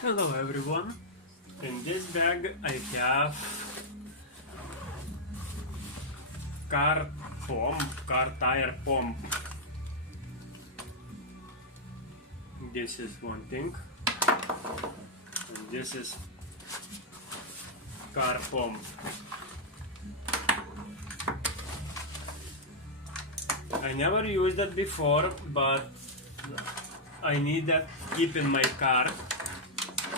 Hello everyone. In this bag I have car tire pump. This is one thing, and this is car pump. I never used that before, but I need that keep in my car.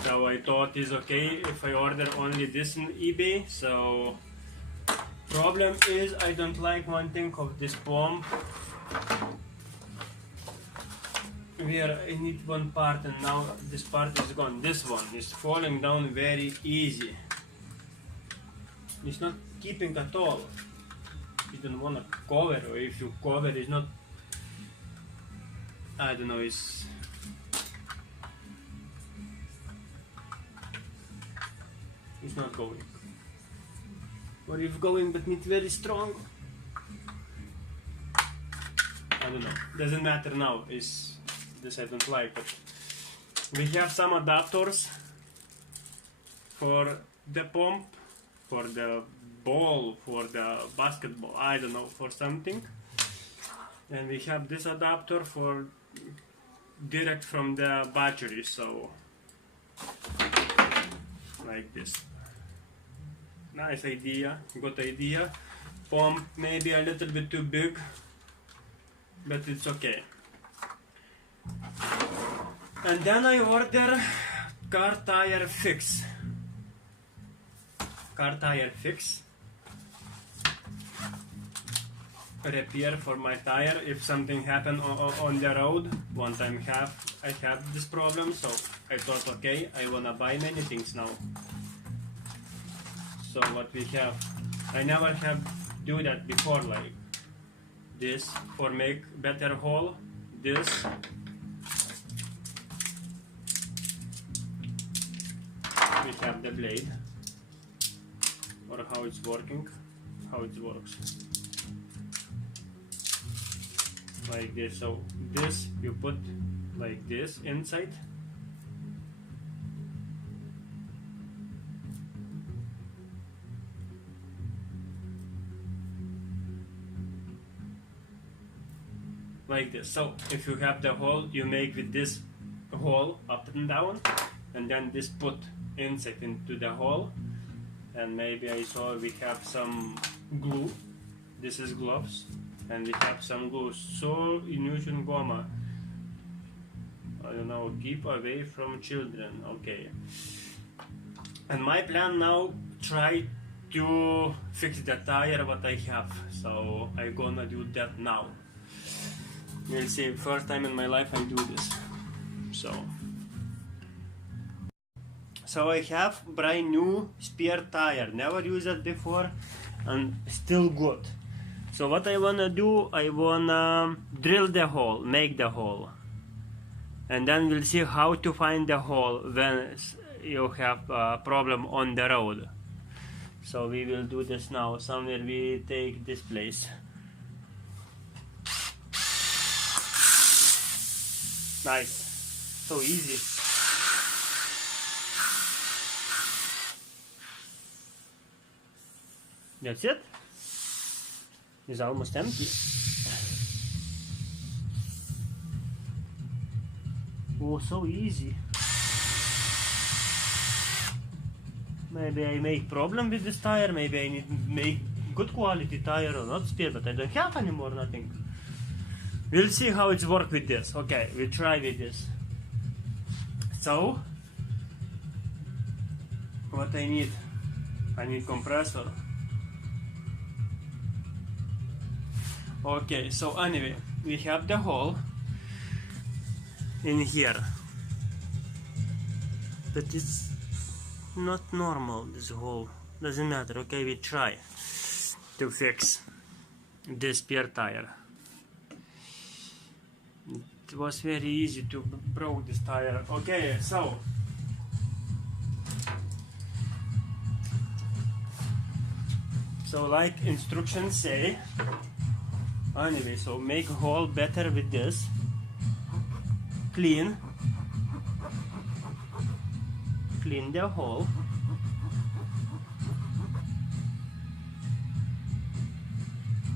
So I thought it's okay if I order only this on eBay. So problem is I don't like one thing of this pump, where I need one part and now this part is gone. This one is falling down very easy. It's not keeping at all. You don't want to cover, or if you cover it's not, I don't know, it's not going, or if going but not very strong. I don't know, doesn't matter now, is this I don't like it. We have some adapters for the pump, for the ball, for the basketball, I don't know, for something, and we have this adapter for direct from the battery, so like this. Nice idea, good idea. Pump maybe a little bit too big, but it's okay. And then I order car tire fix. Car tire fix. Repair for my tire if something happened on the road. One time I had this problem, so I thought, okay, I wanna buy many things now. So what we have, I never have do that before, like this for make better hole. This we have the blade, or how it's working, how it works. Like this, so this you put like this inside, like this. So if you have the hole, you make with this hole up and down, and then this put inside into the hole. And maybe I saw we have some glue. This is gloves, and we have some glue. So infusion goma, I don't know, keep away from children. Okay. And my plan now, try to fix the tire what I have. So I gonna do that now. We'll see. First time in my life I do this. So I have brand new spare tire. Never used it before, and still good. So what I wanna do, I wanna drill the hole, make the hole, and then we'll see how to find the hole when you have a problem on the road. So we will do this now. Somewhere we take this place. Nice, so easy. That's it. It's almost empty. Oh, so easy. Maybe I make problem with this tire. Maybe I need to make good quality tire or not spare, but I don't have anymore, nothing. We'll see how it's work with this. Okay, we'll try with this. So, what I need compressor. Okay, so anyway, we have the hole in here, but it's not normal, this hole. Doesn't matter. Okay, we try to fix this spare tire. It was very easy to broke this tire. Okay, so like instructions say. Anyway, so make hole better with this. Clean. clean the hole.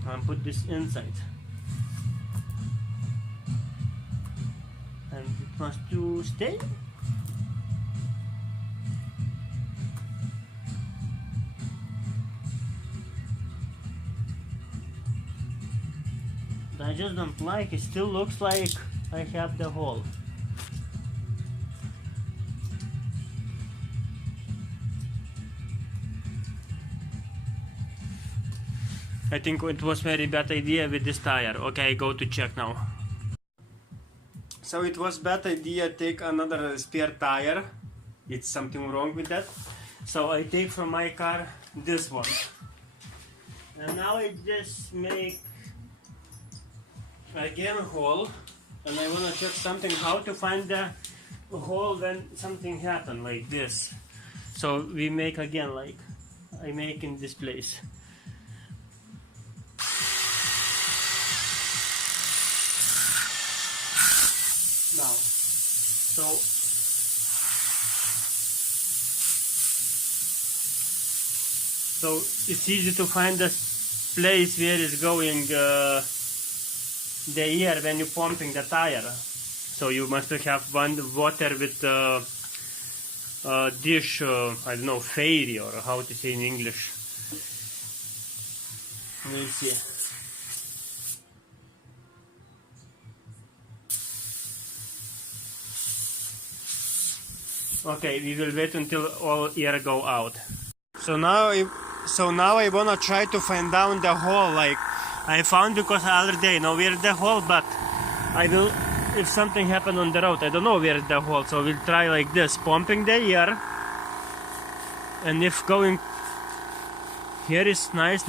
And put this inside. And it must to stay. I just don't like it. Still looks like I have the hole. I think it was very bad idea with this tire. Okay, I go to check now. So it was bad idea take another spare tire. It's something wrong with that. So I take from my car this one. And now I just make again a hole. And I wanna check something how to find the hole when something happen like this. So we make again like I make in this place. Now, so it's easy to find the place where is going the air when you're pumping the tire. So you must have one water with dish, I don't know, fairy or how to say in English. We'll see. Okay, we will wait until all air go out. So now I wanna try to find down the hole like I found because the other day. Now where's the hole, but I will, if something happen on the road, I don't know where is the hole. So we'll try like this, pumping the air, and if going here is nice,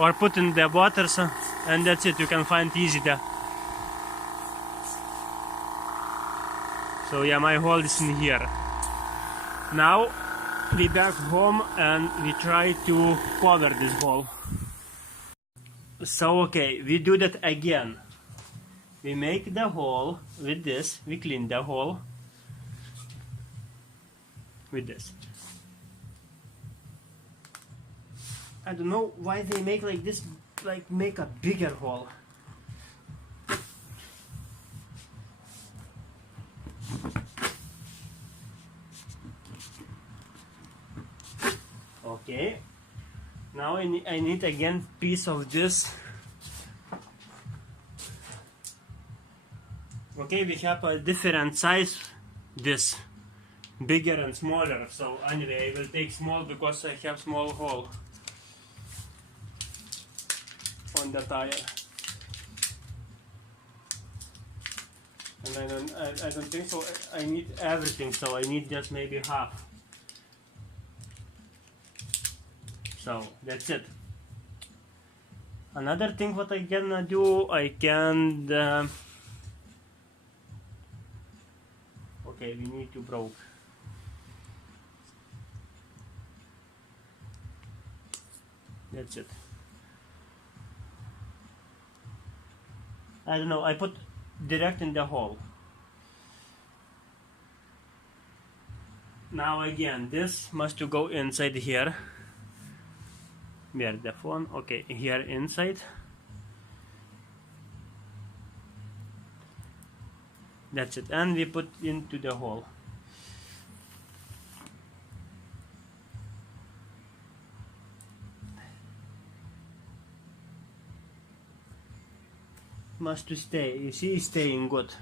or put in the water, so, and that's it. You can find easy the. So yeah, my hole is in here. Now we back home and we try to cover this hole. So okay, we do that again. We make the hole with this, we clean the hole with this. I don't know why they make like this, like make a bigger hole. Okay, now I need again piece of this. Okay, we have a different size, this bigger and smaller. So anyway, I will take small because I have small hole on the tire. And I don't think so. I need everything, so I need just maybe half. So that's it. Another thing what I can do, I can okay, we need to broke. That's it. I don't know, I put direct in the hole. Now again, this must to go inside here. Where the phone? Okay, here inside. That's it, and we put into the hole. Must to stay. You see, it's staying good.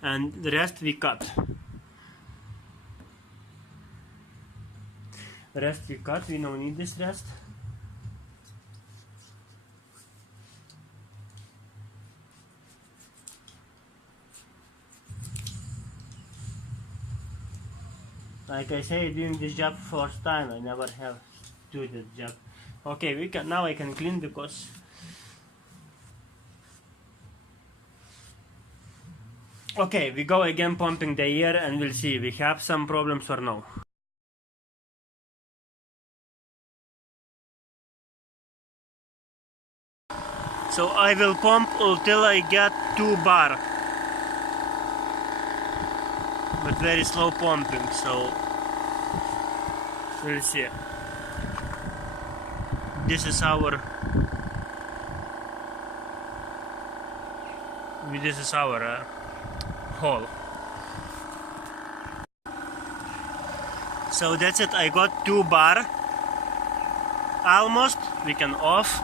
And the rest we cut. Rest we cut. We don't need this rest. Like I say, doing this job first time. I never have do this job. Okay, we can now. I can clean because okay, we go again pumping the air and we'll see we have some problems or no. So I will pump until I get 2 bar. very slow pumping, so we'll see. This is our hole. So that's it. I got 2 bar almost. We can off.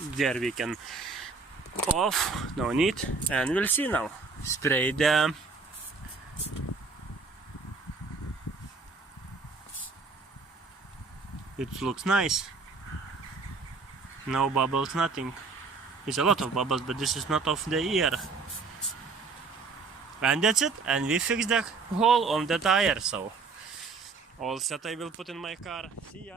There we can off. No need. And we'll see now. Spray the it looks nice. No bubbles, nothing. It's a lot of bubbles, but this is not of the air. And that's it. And we fixed the hole on the tire. So all set I will put in my car. See ya.